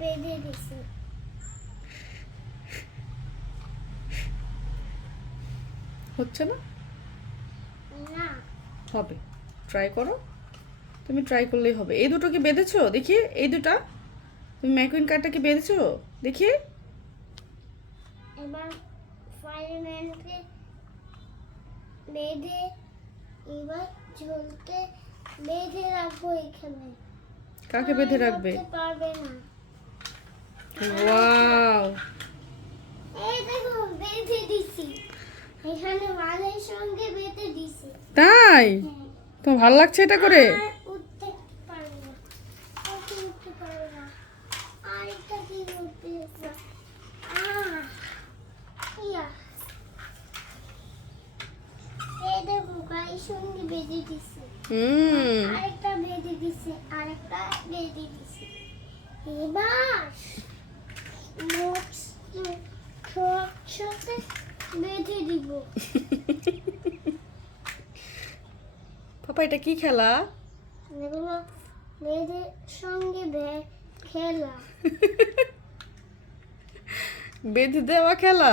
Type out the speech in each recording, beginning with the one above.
বেঁধে দিছি। হচ্ছে না? না, হবে, ট্রাই করো। তুমি ট্রাই করলেই হবে। এই দুটো কি বেঁধেছো দেখি? এই দুটা তুমি ম্যাকুইন কার্ডটা কি বেঁধেছো দেখি? এবার ফায়ারম্যানকে বেঁধে এবার ঝুলতে বেঁধে রাখবো এখানে। কাকে বেঁধে রাখবে? নড়তে পারবে না। ওয়াও, এই দেখো বেঁধে দিছি, এখানে মালের সঙ্গে বেঁধে দিছি। তাই? তো ভালো লাগছে এটা করে? আর উঠতে পারবে না, উঠতে পারবে না। আর এটা কি উঠতে না। ইয়া, এই দেখো গায়ের সঙ্গে বেঁধে দিছি। আরেকটা বেঁধে দিছি, আরেকটা বেঁধে দিছি। এবার সাথে বেঁধে দিব। পাপা এটা কি খেলা? এগুলো মেয়েদের সঙ্গে খেলা। বেঁধে দেওয়া খেলা?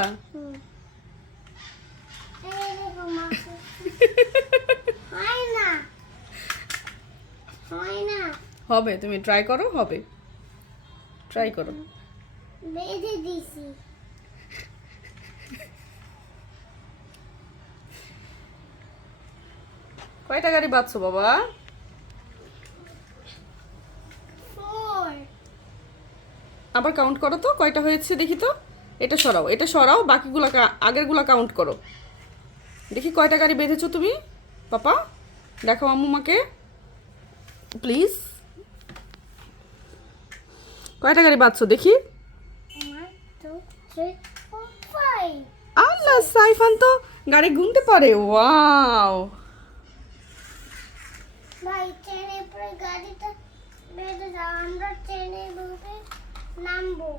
এই দেখো মাছ। হয় না, হয় না। হবে, তুমি ট্রাই করো, হবে। ট্রাই করো। বেঁধে দিছি। কয়টা গাড়ি বাঁধছো বাবা? 4। আবার কাউন্ট করো তো কয়টা হয়েছে দেখি তো। এটা সরাও, এটা সরাও, বাকিগুলা আগেরগুলা কাউন্ট করো। দেখি কয়টা গাড়ি বেঁধেছো তুমি পাপা? দেখো আম্মুমাকে প্লিজ। কয়টা গাড়ি বাঁধছো দেখি? 1 2 3 4 5। আল্লাহ, সাইফান তো গাড়ি গুনতে পারে। ওয়াও, ভাই ট্রেনের পরে গাড়িটা বেঁধে দাও, আমরা ট্রেনের মধ্যে নামবো।